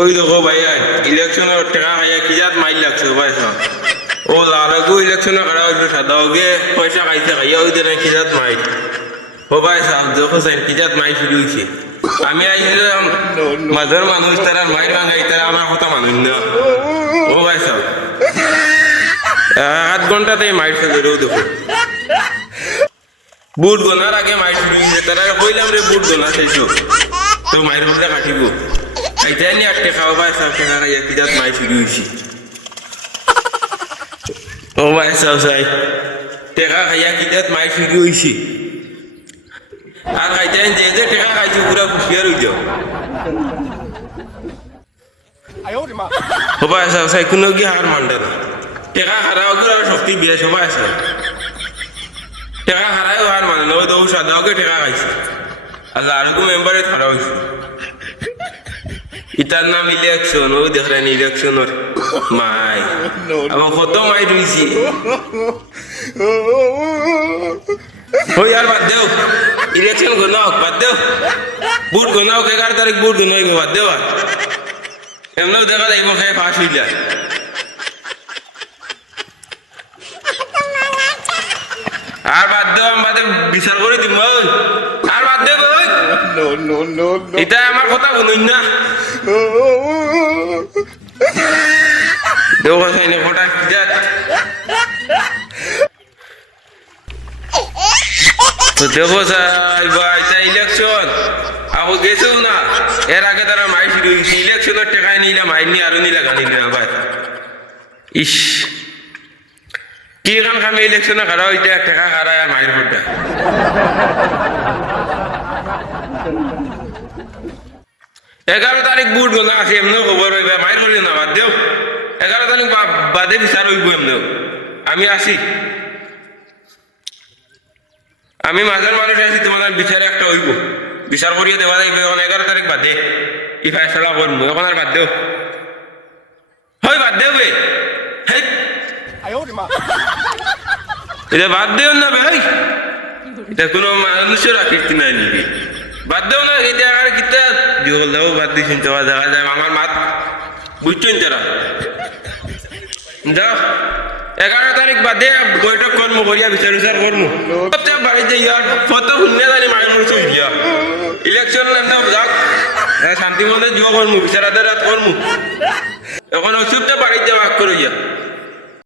ওই দেখো ভাইয়া ইলেকশনের টাকা খাইয়া কি জাত মাইল লাগছে ভাই সব ও লালগু ইলেকশনে করা হইলো সাদাওগে পয়সা খাইতে খাইয়া ওই দিনে কি জাত মাইল ও ভাই সাহেব দেখো সাইন কি জাত মাইল শুরু হয়েছে আমি আইছিলাম মাঝের মানুষ তারা মাইল ভাঙাই তারা আমার কথা মানুষ না ও ভাই সাহেব 8 ঘন্টাতেই মাইল ফেলে দেখো বুট গোনার আগে মাইল শুরু হয়েছে তারা কইলাম রে বুট গোনা শেষ তো মাইল বুটটা কাটিব আইতা নি আটকে খাওয়া ভাই সব টাকা খাইয়া কি জাত মাইল শুরু হয়েছে ও ভাই সাহেব সাই টাকা খাইয়া কি জাত মাইল শুরু হয়েছে আর খাইতে যে যে টাকা খাইছি পুরা খুশিয়ার হয়ে যাও ও ভাই সাহেব সাই কোনো কি হার মানবে না টাকা হারাও করে শক্তি বিয়ে সবাই আছে টাকা হারায় হার মানে না ওই তো সাদাওকে টাকা খাইছে আল্লাহ আর কোনো মেম্বারে হারা হয়েছে ইতার নাম ইলেকশন ও দেখলেন ইলেকশনের মাই আবার কত মাই রয়েছি ওই আর বাদ দেও ইলেকশন গোনাও বাদ দেও বুট গোনাও 11 তারিখ বুট গোনাই বাদ দেও আর এমনও দেখা যাইব খাই ফাঁস হয়ে যায় আর বাদ দেও আমাদের বিচার করে দিব আর বাদ দেব এটা আমার কথা বলুন না দেখো সাইনে ফটা কিজাত তো দেখো সাই ভাই এটা ইলেকশন আবু গেছো না এর আগে তারা মাই শুরু ইলেকশনের টাকায় নিলে মাই নি আরো নিলে গানি না ভাই ইস কি কাম খামে ইলেকশনে খারা হইতে টাকা খারায় আর মাইর পড়টা 11 তারিখ বুট গোনা আছে এমন খবর হইবে মাইর করি না বাদ দেও 11 তারিখ বাদে বিচার হইব এমন আমি আসি আমি মাঝের মানুষ আছি তোমাদের বিচারে একটা হইব বিচার করিয়ে দেওয়া যাইবে 11 তারিখ বাদে ই ফয়সালা করবো এখন আর বাদ দেও হয় বাদ দেও বে এটা বাদ দেও না ভাই এটা কোনো মানুষের আকৃতি নাই নিবি বাদ দেও না এটা আর কিতা দিও বাদ দিয়ে শুনতে পাওয়া দেখা যায় আমার মাত বুঝছেন তারা যাও 11 তারিখ বাদে বৈঠক কর্ম করিয়া বিচার বিচার করবো সবচেয়ে বাড়িতে ইয়ার কত শূন্য জানি মায়ের মনে চলিয়া ইলেকশন নাম যাক শান্তি মনে জুয়া করবো বিচার রাত করবো এখন সবচেয়ে বাড়িতে ভাগ করে যা